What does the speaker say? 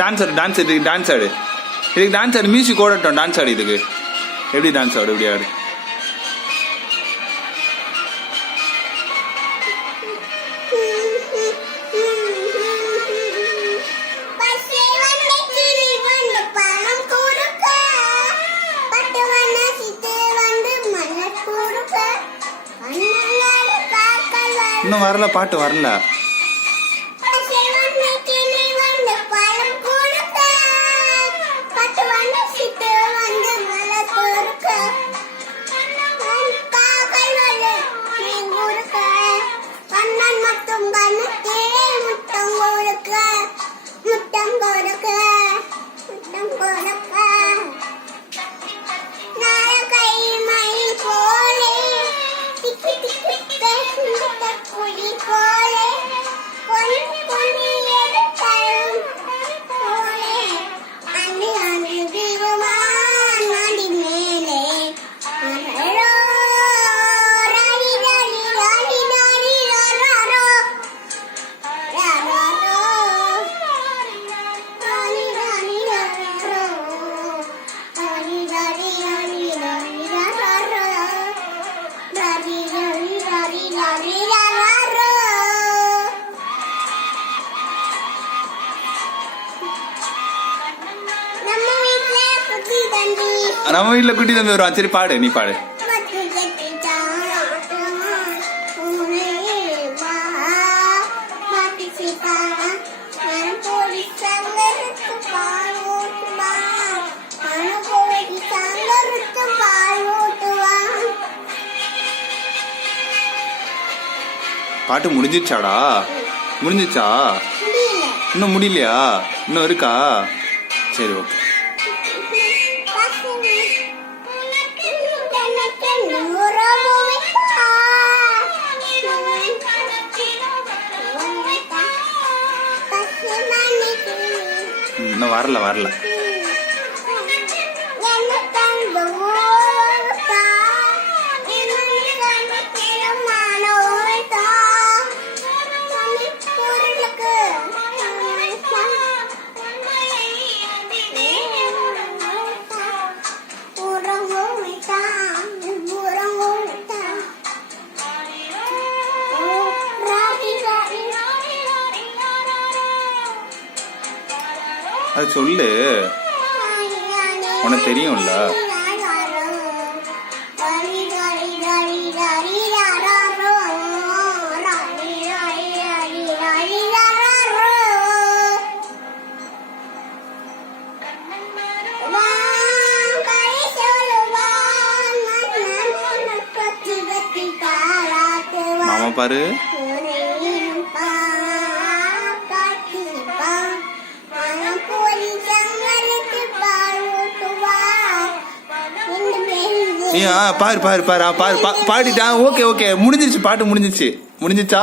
Dance ஆடு, dance இதுக்கு dance ஆடு, இதுக்கு டான்ஸ் ஆடு, மியூசிக் ஓடட்டும், டான்ஸ் ஆடு. இதுக்கு எப்படி டான்ஸ் ஆடு, எப்படி ஆடு. இன்னும் வரல, பாட்டு வரல. நம்ம வீட்டுல குட்டி தம்பி வருவான். சரி பாடு, நீ பாடு. பாட்டு முடிஞ்சிச்சாடா? முடிஞ்சிச்சா? இன்னும் முடியலையா? இன்னும் இருக்கா? சரி, ஓகே. இன்னும் வரல, வரல. அது சொல்லு, உனக்கு தெரியும்ல. மாமா பாரு. பாரு பாரு பாரு பாரு பாடிட்டான். ஓகே ஓகே, முடிஞ்சிருச்சு, பாட்டு முடிஞ்சிருச்சு. முடிஞ்சிச்சா?